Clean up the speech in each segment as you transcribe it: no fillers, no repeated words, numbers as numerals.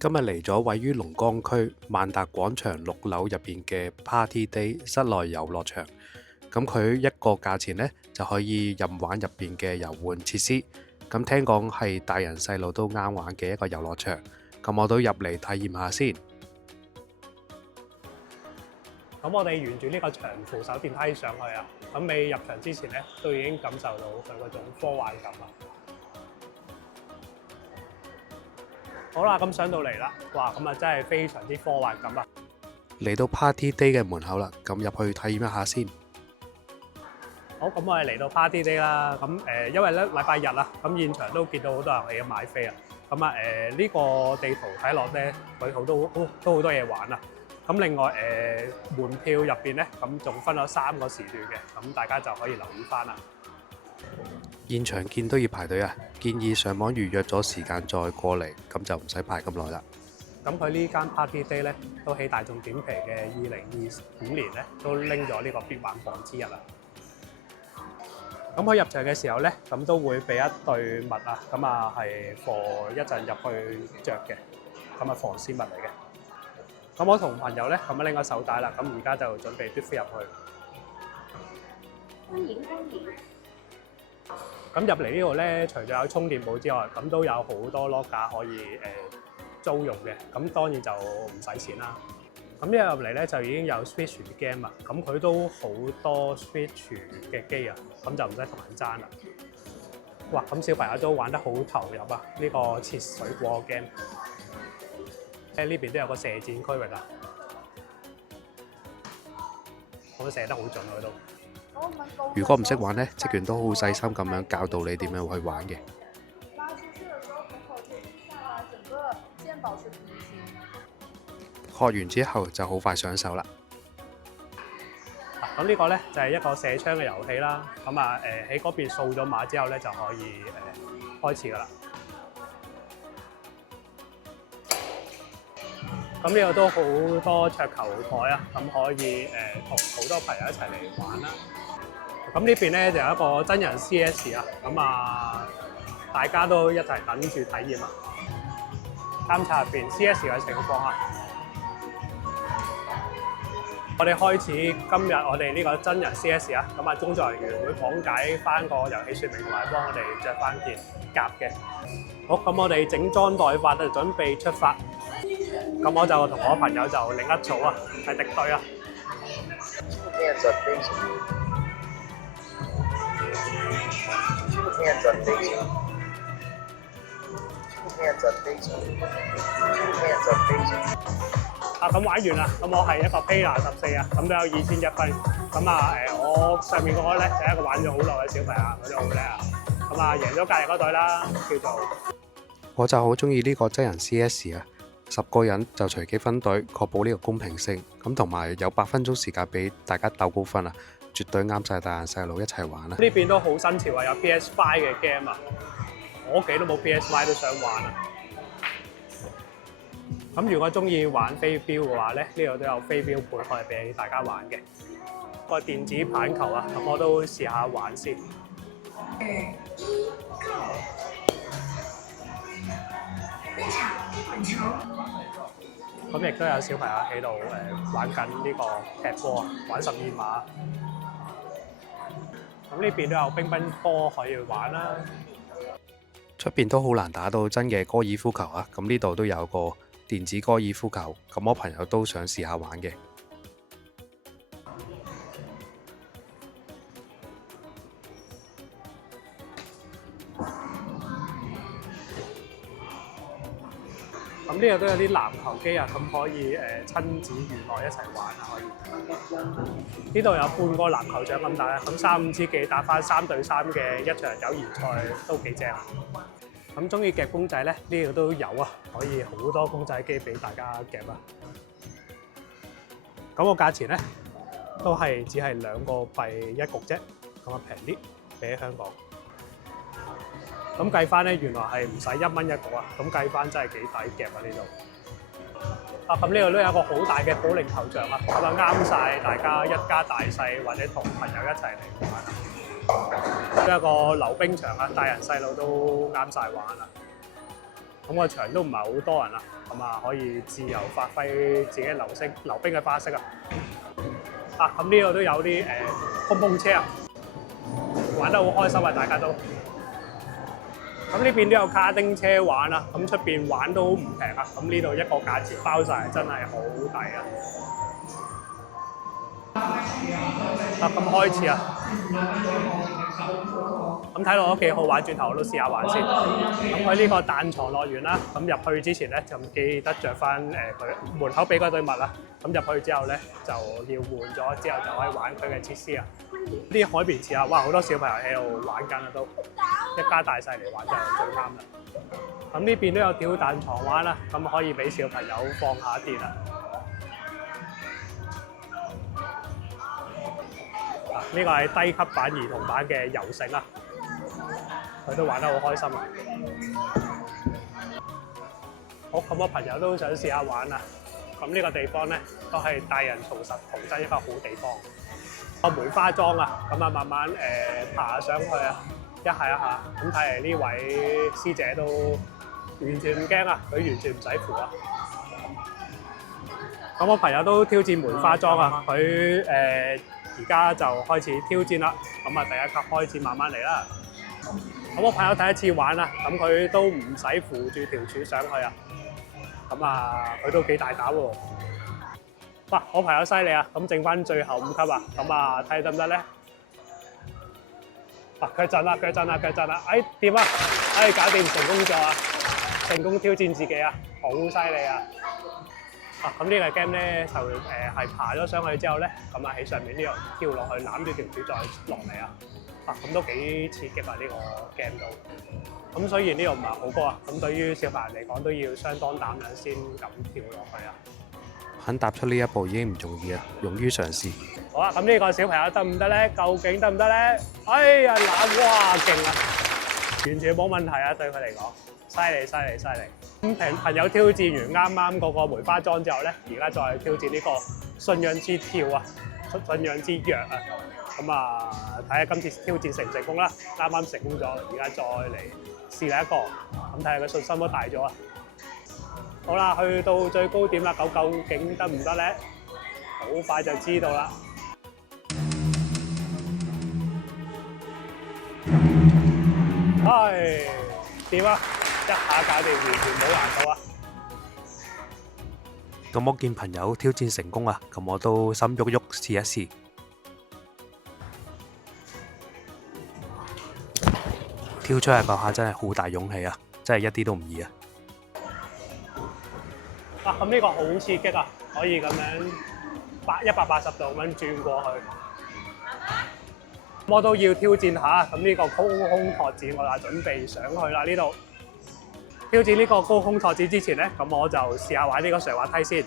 今日嚟咗位於龍崗區萬達廣場6樓入邊嘅 Party Day 室內遊樂場。咁佢一個價錢呢，就可以任玩入邊嘅遊玩設施。咁聽講係大人細路都啱玩嘅一個遊樂場。咁我都入嚟體驗下先。咁我哋沿住呢個長扶手電梯上去啊，咁未入場之前咧，都已經感受到佢嗰種科幻感啦。好啦，咁上到嚟啦，哇，咁啊真係非常之科幻感啊！嚟到 Party Day 嘅門口啦，咁入去體驗一下先。好，咁我哋嚟到 Party Day 啦，咁因為咧禮拜日啊，咁現場都見到好多人嚟買飛啊，咁啊呢個地圖睇落咧，佢都好多嘢玩啊！咁另外門票入邊咧，咁仲分咗3個時段嘅，咁大家就可以留意翻啦。現場見都要排隊啊，建議上網預約咗時間再過嚟，咁就唔使排咁耐啦。咁佢呢間 Party Day 咧，都喺大眾點評嘅2025年咧，都拎咗呢個必玩榜之一啦。咁佢入場嘅時候咧，咁都會俾一對襪啊，咁啊係 for 一陣入去着嘅，咁啊防絲襪嚟嘅。咁我同朋友咧咁樣拎個手帶啦，咁而家就準備嘟飛入去。歡迎歡迎。咁入嚟呢度咧，除咗有充電寶之外，咁都有好多 lock 架可以租用嘅。咁當然就唔使錢啦。咁一入嚟咧就已經有 Switch 嘅 game 啊，咁佢都好多 Switch 嘅機啊，咁就唔使同人爭啦。哇！咁小朋友都玩得好投入啊！呢個切水果 game。呢邊都有個射箭區域啊，我都射得好準佢都。如果唔識玩呢，職員都好細心咁樣教導你點樣去玩嘅。拉出去嘅時候很好，可以停下來，整個肩保持平行。學完之後就好快上手啦。咁呢個咧就係一個射槍嘅遊戲啦。咁啊喺嗰邊掃咗碼之後咧就可以開始噶啦。咁呢度都好多桌球台啊，咁可以同好多朋友一齊嚟玩啦。咁呢邊咧就有一個真人 CS 啊，咁啊大家都一齊等住體驗啊，監察入邊 CS 嘅情況啊。我哋開始今日我哋呢個真人 CS 啊，咁啊工作人員會講解翻個遊戲説明同埋幫我哋着翻件甲嘅。好，咁我哋整裝待發就準備出發。咁我就同我朋友就另一組啊，係敵對啊。咁玩完啦，咁我係一個 Player 14啊，咁都有2100分。咁啊我上面嗰個咧就係一個玩咗好耐嘅小朋友，佢都好叻啊。咁啊贏咗隔離嗰隊啦，叫做。我就好中意呢個真人 CS 啊，10個人就隨機分隊，確保呢個公平性。咁同埋有8分鐘時間俾大家鬥高分啊，絕對啱晒大人細路一齊玩啊！呢邊都好新潮啊，有 PS5 嘅 game 啊，我屋企都冇 PS5 都想玩啊。咁如果中意玩飛鏢嘅話咧，呢度都有飛鏢盤可以俾大家玩嘅。個電子棒球啊，咁我都試下玩先。咁亦都有小朋友喺度玩緊呢個踢波啊，玩12碼。咁呢邊都有乒乓波可以玩啦。出邊都好難打到真嘅高爾夫球啊！咁呢度都有個電子高爾夫球，咁我朋友都想試下玩嘅。咁呢度都有啲籃球機啊，咁可以親子娛樂一齊玩啊，可以。呢度有半個籃球場咁大啊，咁3、5支幾打翻3對3嘅一場友誼賽都幾正啊！咁中意夾公仔咧，呢度都有啊，可以好多公仔機俾大家夾啊。咁個價錢咧都係只係2個幣1局啫，咁啊平啲比起香港。咁計翻咧，原來係唔使1蚊1個啊！咁計翻真係幾抵夾啊呢度。啊，咁呢度都有個好大嘅保齡球場啊，咁啊啱晒大家一家大細或者同朋友一齊嚟玩啊。都有個溜冰場啊，大人細路都啱晒玩啊。咁個場都唔係好多人啦，咁啊可以自由發揮自己溜冰嘅花式啊！咁呢度都有啲碰碰車啊，玩得好開心啊！大家都咁呢邊都有卡丁車玩啊，咁出邊玩都唔平啊！咁呢度一個價錢包晒，真係好抵啊！咁開始啊！咁睇落都幾好玩，轉頭我都試下玩先。咁佢呢個彈床樂園啦，咁入去之前咧就唔記得着翻佢門口俾嗰對襪啦。咁入去之後咧就要換咗，之後就可以玩佢嘅設施啊。啲海綿池啊，哇！好多小朋友喺度玩緊啊，都一家大細嚟玩就係最啱啦。咁呢邊都有吊彈床玩啦，咁可以俾小朋友放下電啊。呢個係低級版兒童版嘅遊繩啊，佢都玩得好開心啊！好，咁我朋友都想試下玩啊！咁呢個地方咧都係大人重真一個好地方。個梅花樁啊，咁啊慢慢爬上去啊，一下一下。咁睇嚟呢位師姐都完全唔驚啊，佢完全唔使扶啊！咁我朋友都挑戰梅花樁啊，佢而家就開始挑戰啦，咁啊第一級開始慢慢嚟啦。咁我朋友第一次玩啦，咁佢都唔使扶住條柱上去啊，咁啊佢都幾大膽喎。哇！我朋友犀利啊，咁剩翻最後5級啊，咁啊睇得唔得咧？佢震啦，掂啊！搞掂成功咗啊！成功挑戰自己啊，好犀利啊！咁呢個 game 咧就係爬咗上去之後咧，咁啊喺上面呢度跳落去攬住條柱再落嚟啊！咁都幾刺激啊！呢個 game 都咁，雖然呢度唔係好高啊，咁對於小朋友嚟講都要相當膽量先咁跳落去啊！肯踏出呢一步已經唔容易啊，勇於嘗試。好啊，咁呢個小朋友得唔得咧？究竟得唔得咧？哎呀，哇，勁啊！完全冇問題啊，對佢嚟講，犀利！咁朋友挑戰完啱啱嗰個梅花樁之後咧，而家再挑戰呢個信仰之跳啊，信仰之躍啊！咁啊，睇下今次挑戰成唔成功啦。啱啱成功咗，而家再嚟試另一個，咁睇下佢信心都大咗啊！好啦，去到最高點啦，究竟得唔得咧？好快就知道啦！掂啊！一下搞掂，完全冇難度啊！咁我見朋友挑戰成功啊，咁我都心喐喐試一試。跳出去嗰下真係好大勇氣啊，真係一啲都唔易啊！咁呢個好刺激啊！可以咁樣180度咁樣轉過去。我都要挑戰下，咁呢個高空托展我就準備上去啦。呢度挑戰呢個高空托展之前咧，咁我就試下玩呢個上滑梯先，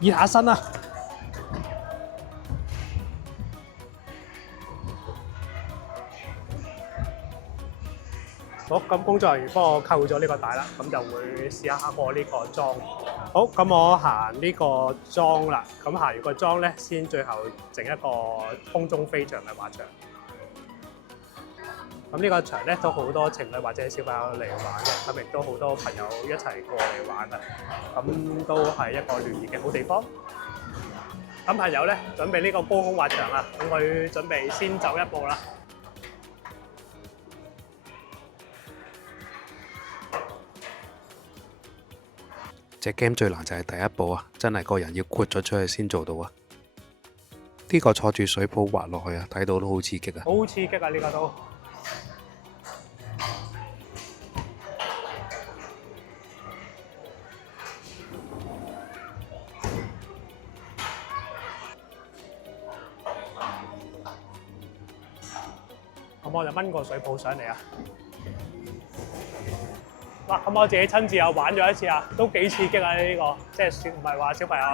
熱下身啊！好，咁工作人員幫我扣咗呢個帶啦，咁就會試下過呢個樁。好，咁我行呢個樁啦，咁行完個樁咧，先最後整一個空中飛翔嘅滑翔。咁呢個場咧都好多情侶或者小朋友嚟玩嘅，咁亦都好多朋友一齊過嚟玩啊。咁都係一個聯誼嘅好地方。咁朋友咧準備呢個高空滑翔啊，咁佢準備先走一步啦。隻 game 最難就係第一步啊，真係個人要豁咗出去先做到啊！呢個坐住水泡滑落去啊，睇到都好刺激啊！好刺激啊！呢個都咁我就掹個水泡上嚟啊！哇！咁我自己親自又玩咗一次啊，都幾刺激啊！呢個即係唔係話小朋友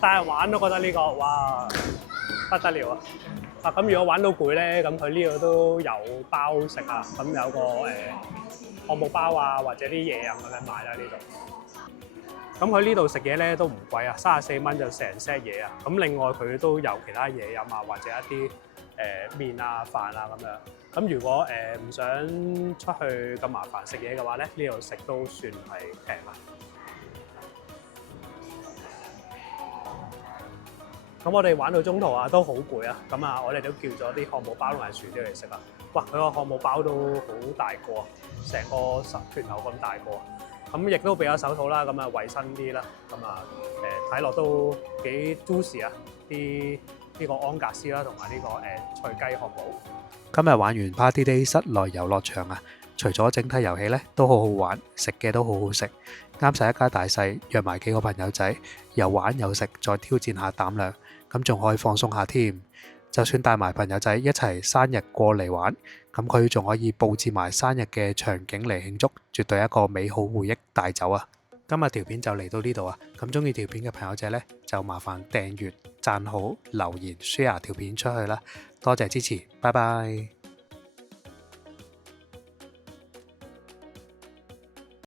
帶人玩都覺得呢個哇不得了啊！咁如果玩到攰咧，咁佢呢度都有包食啊，咁有個漢堡包啊，或者啲嘢啊咁樣賣啦呢度。咁佢呢度食嘢咧都唔貴啊，34蚊就成 set 嘢啊。咁另外佢都有其他嘢飲啊，或者一啲麵啊、飯啊咁樣。咁如果唔想出去咁麻煩食嘢嘅話咧，呢度食都算係平啦。咁我哋玩到中途啊，都好攰啊。咁啊，我哋都叫咗啲漢堡包同埋薯條嚟食啊。哇！佢個漢堡包都好大個，成個拳頭咁大個。咁亦都俾咗手套啦，咁啊衞生啲啦。咁啊睇落都幾 juicy 啊！呢個安格斯啦，同埋呢個脆雞漢堡。今日玩完 Party Day 室內遊樂場啊，除咗整體遊戲呢都好好玩，食嘅都好好食，啱晒一家大細，約埋幾個朋友仔，又玩又食，再挑戰下膽量，咁仲可以放鬆下添。就算帶埋朋友仔一齊生日過嚟玩，咁佢仲可以佈置埋生日嘅場景嚟慶祝，絕對一個美好回憶帶走啊！今日條片就嚟到呢度啊，咁中意條片嘅朋友仔呢，就麻煩訂閱、讚好、留言、share 條片出去啦，多謝支持，拜拜。